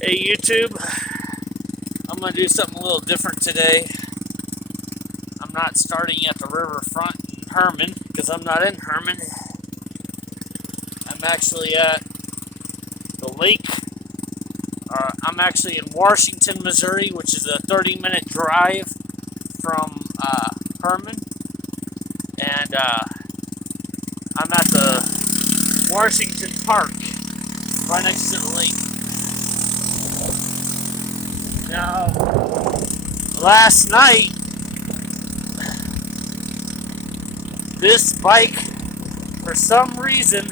Hey YouTube, I'm going to do something a little different today. I'm not starting at the riverfront in Hermann, because I'm not in Hermann. I'm actually at the lake. I'm actually in Washington, Missouri, which is a 30-minute drive from Hermann. And I'm at the Washington Park, right next to the lake. Now, last night, this bike, for some reason,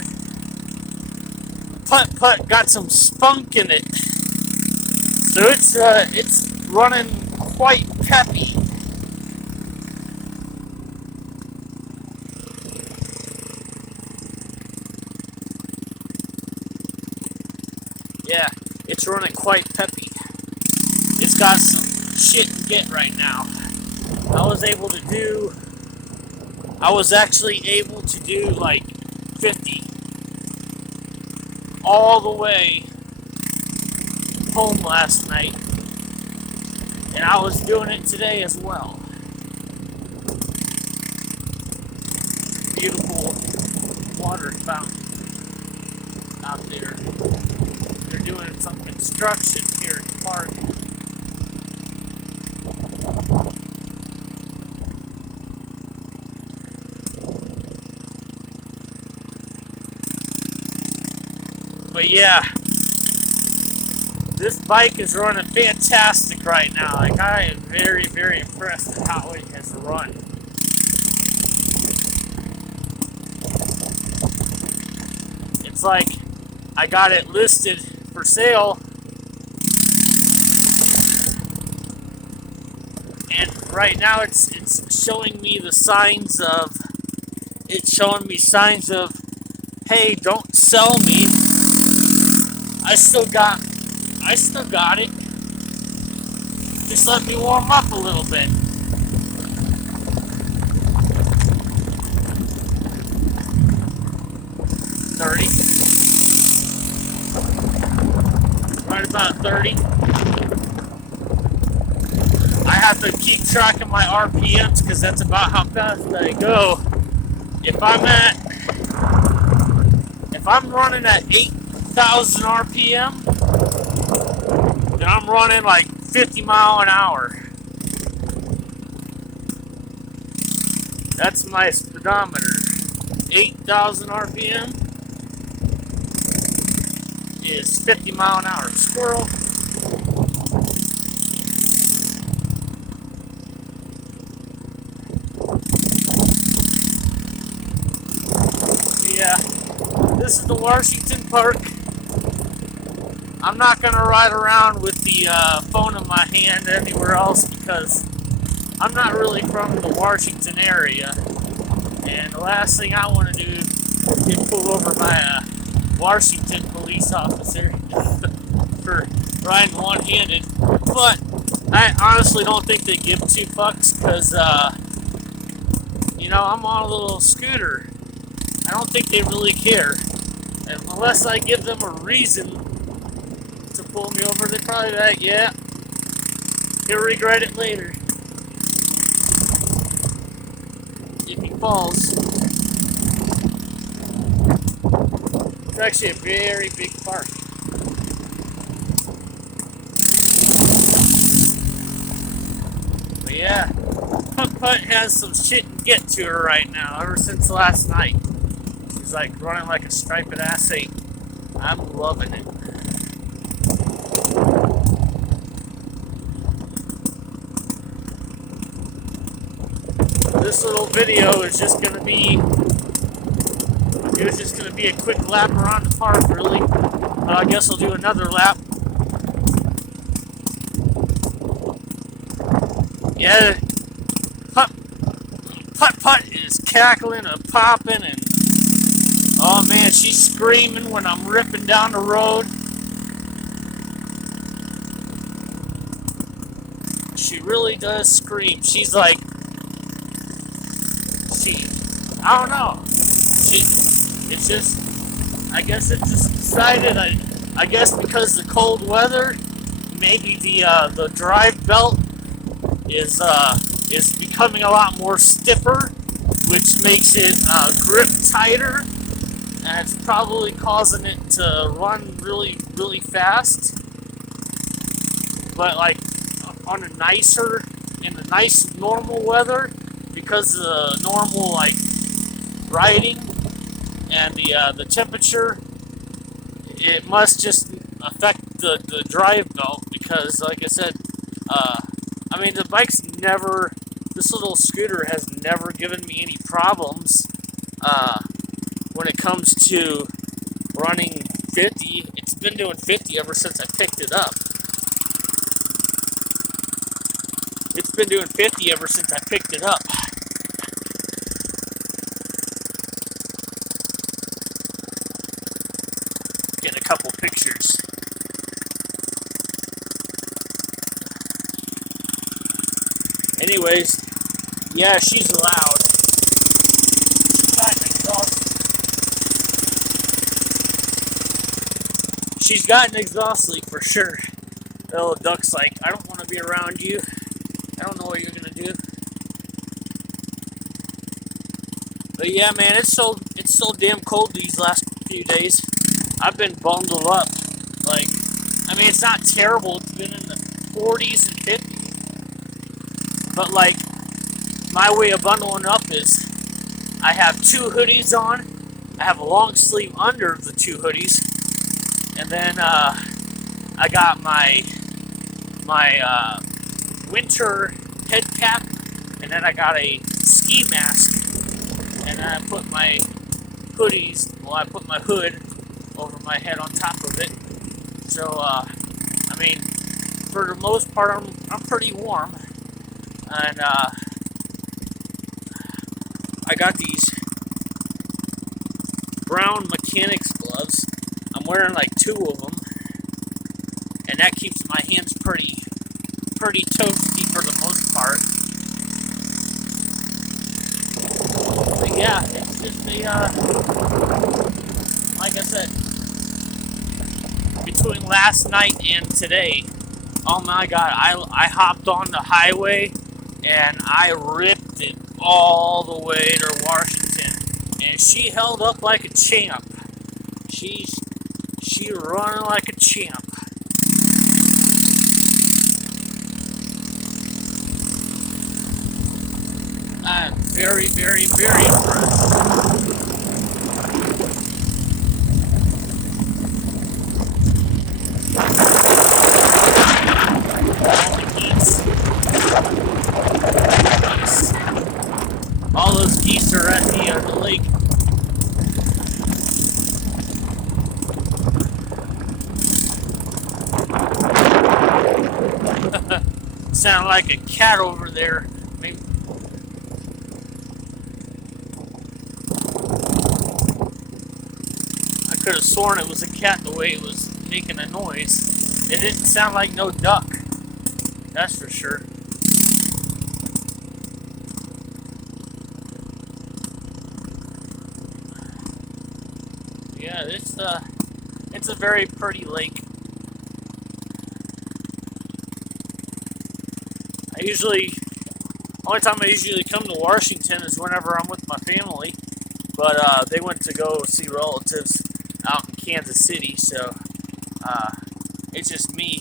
putt got some spunk in it, so it's running quite peppy. Yeah, it's running quite peppy. It's got some shit to get right now. I was actually able to do like 50 all the way home last night, and I was doing it today as well. Beautiful water fountain out there. They're doing some construction here at the park. But yeah, this bike is running fantastic right now. Like, I am very, very impressed at how it has run. It's like I got it listed for sale, and right now it's showing me the signs of, hey, don't sell me. I still got it. Just let me warm up a little bit. Right about 30. I have to keep track of my RPMs because that's about how fast I go. If I'm running at 8,000 RPM, then I'm running like 50 mile an hour. That's my speedometer. 8,000 RPM is 50 mile an hour. Squirrel. Yeah, this is the Washington Park. I'm not gonna ride around with the phone in my hand anywhere else because I'm not really from the Washington area, and the last thing I want to do is get pulled over by a Washington police officer for riding one-handed. But I honestly don't think they give two fucks because, I'm on a little scooter. I don't think they really care. And unless I give them a reason to pull me over, they probably be like, yeah, he'll regret it later. If he falls. It's actually a very big park. But yeah, Putt has some shit to get to her right now, ever since last night. She's like running like a striped ass 8. I'm loving it. This little video is just gonna be, it was just gonna be a quick lap around the park, really. But I guess I'll do another lap. Yeah, Putt is cackling and popping, and oh man, she's screaming when I'm ripping down the road. She really does scream. She's like, I don't know. I guess it just decided I guess because of the cold weather, maybe the drive belt is becoming a lot more stiffer, which makes it grip tighter, and it's probably causing it to run really fast. But like on a nicer, in the nice normal weather, because of the normal like riding and the temperature, it must just affect the drive belt, because like I said, I mean, the bike's never, this little scooter has never given me any problems when it comes to running 50. It's been doing 50 ever since I picked it up. It's been doing 50 ever since I picked it up. Get a couple pictures. Anyways, yeah, she's loud. She's got an exhaust leak for sure. The little duck's like, I don't want to be around you. I don't know what you're gonna do. But yeah, man, it's so damn cold these last few days. I've been bundled up. Like, I mean, it's not terrible. It's been in the 40s and 50s. But like, my way of bundling up is I have 2 hoodies on. I have a long sleeve under the 2 hoodies, and then I got my winter head cap, and then I got a ski mask, and then I put my hoodies, well, I put my hood over my head on top of it. So I mean, for the most part, I'm pretty warm, and I got these brown mechanics gloves. I'm wearing like 2 of them, and that keeps my hands pretty toasty for the most part. But yeah, it's just like I said, between last night and today, oh my god, I hopped on the highway and I ripped it all the way to Washington, and she held up like a champ. She running like a champ. I'm very impressed. All those geese are at the lake. Sound like a cat over there. Maybe. I could have sworn it was a cat the way it was making a noise. It didn't sound like no duck. That's for sure. Yeah, it's a very pretty lake. Only time I usually come to Washington is whenever I'm with my family, but they went to go see relatives out in Kansas City, so it's just me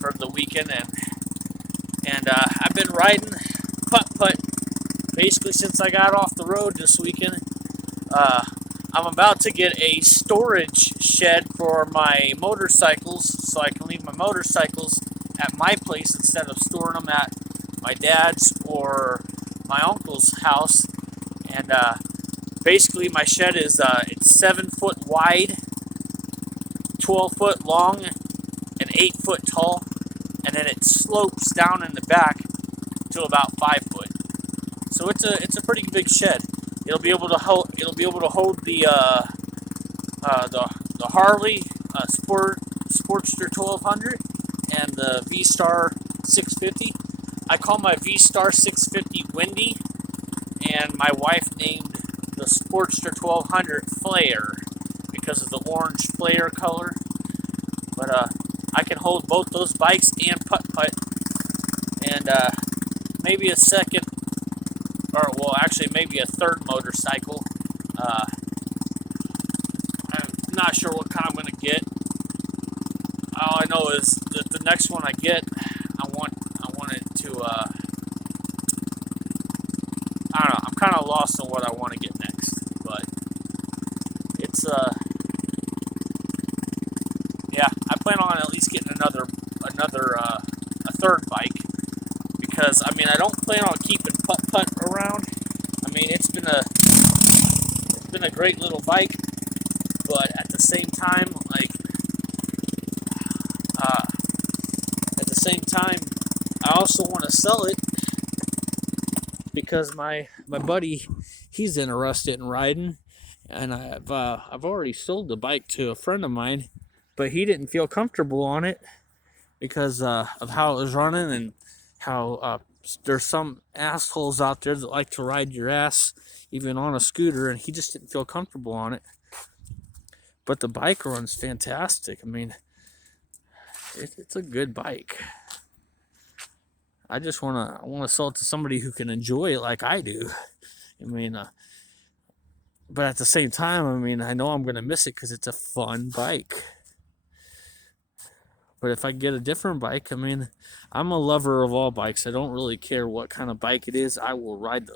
for the weekend, and I've been riding putt-putt basically since I got off the road this weekend. I'm about to get a storage shed for my motorcycles, so I can leave my motorcycles at my place instead of storing them at my dad's or my uncle's house. And basically my shed is it's 7 foot wide, 12 foot long, and 8 foot tall, and then it slopes down in the back to about 5 foot. So it's a pretty big shed. It'll be able to hold the Harley Sportster 1200 and the V-Star 650. I call my V-Star 650 Windy, and my wife named the Sportster 1200 Flare because of the orange flare color. But I can hold both those bikes and putt-putt, and maybe a second, or well, actually maybe a third motorcycle. I'm not sure what kind I'm gonna get. All I know is that the next one I get, I want it to. I don't know. I'm kind of lost on what I want to get next, but it's yeah. I plan on at least getting another a third bike, because I mean I don't plan on keeping putt-putt around. I mean it's been a great little bike, but at the same time, like at the same time, I also want to sell it because my buddy, he's interested in riding, and I've already sold the bike to a friend of mine, but he didn't feel comfortable on it because of how it was running, and how there's some assholes out there that like to ride your ass even on a scooter, and he just didn't feel comfortable on it. But the bike runs fantastic. I mean, it's a good bike. I just want to sell it to somebody who can enjoy it like I do. I mean, but at the same time, I mean, I know I'm going to miss it because it's a fun bike. But if I get a different bike, I mean, I'm a lover of all bikes. I don't really care what kind of bike it is. I will ride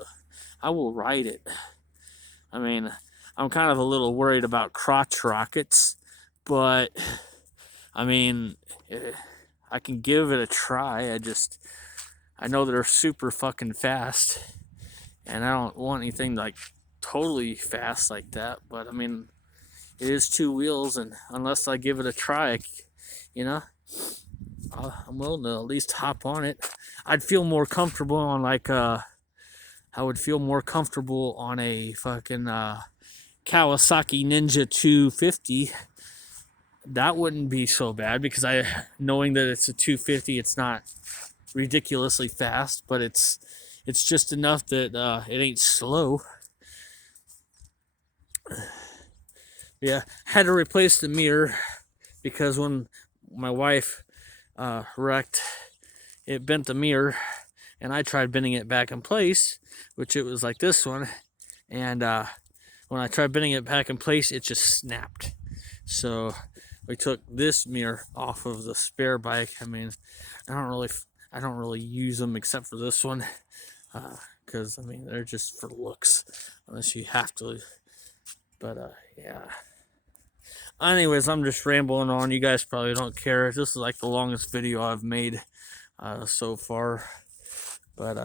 it. I mean, I'm kind of a little worried about crotch rockets, but I mean, I can give it a try. I know they're super fucking fast, and I don't want anything like totally fast like that. But I mean, it is two wheels, and unless I give it a try, you know, I'm willing to at least hop on it. I'd feel more comfortable on I would feel more comfortable on a fucking Kawasaki Ninja 250. That wouldn't be so bad because knowing that it's a 250, it's not ridiculously fast, but it's just enough that it ain't slow. Yeah, had to replace the mirror because when my wife wrecked, it bent the mirror, and I tried bending it back in place, which it was like this one, and when I tried bending it back in place, it just snapped. So we took this mirror off of the spare bike. I mean, I don't really use them except for this one, because I mean they're just for looks, unless you have to. But yeah. Anyways, I'm just rambling on. You guys probably don't care. This is like the longest video I've made so far. But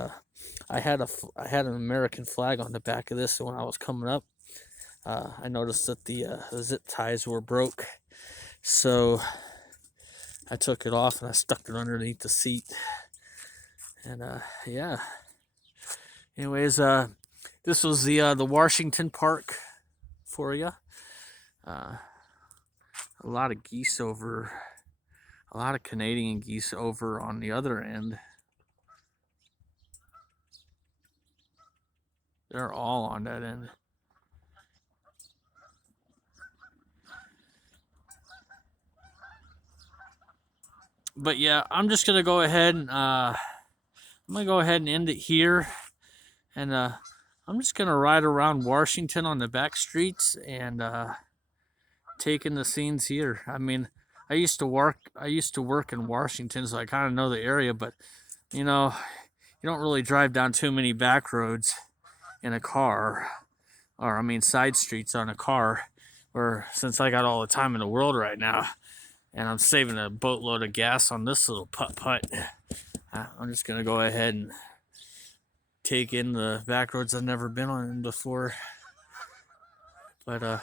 I had an American flag on the back of this when I was coming up. I noticed that the zip ties were broke, so I took it off and I stuck it underneath the seat. And yeah. Anyways, this was the Washington Park for you. A lot of geese over, a lot of Canadian geese over on the other end. They're all on that end. But yeah, I'm just gonna go ahead and end it here, and I'm just gonna ride around Washington on the back streets and taking the scenes here. I mean, I used to work in Washington, so I kind of know the area, but you know, you don't really drive down too many back roads in a car, or I mean side streets on a car, or since I got all the time in the world right now, and I'm saving a boatload of gas on this little putt-putt, I'm just gonna go ahead and take in the back roads I've never been on before. But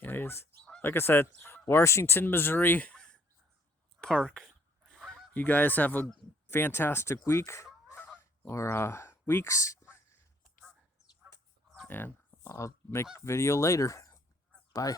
anyways, like I said, Washington, Missouri Park. You guys have a fantastic week, or weeks, and I'll make a video later. Bye.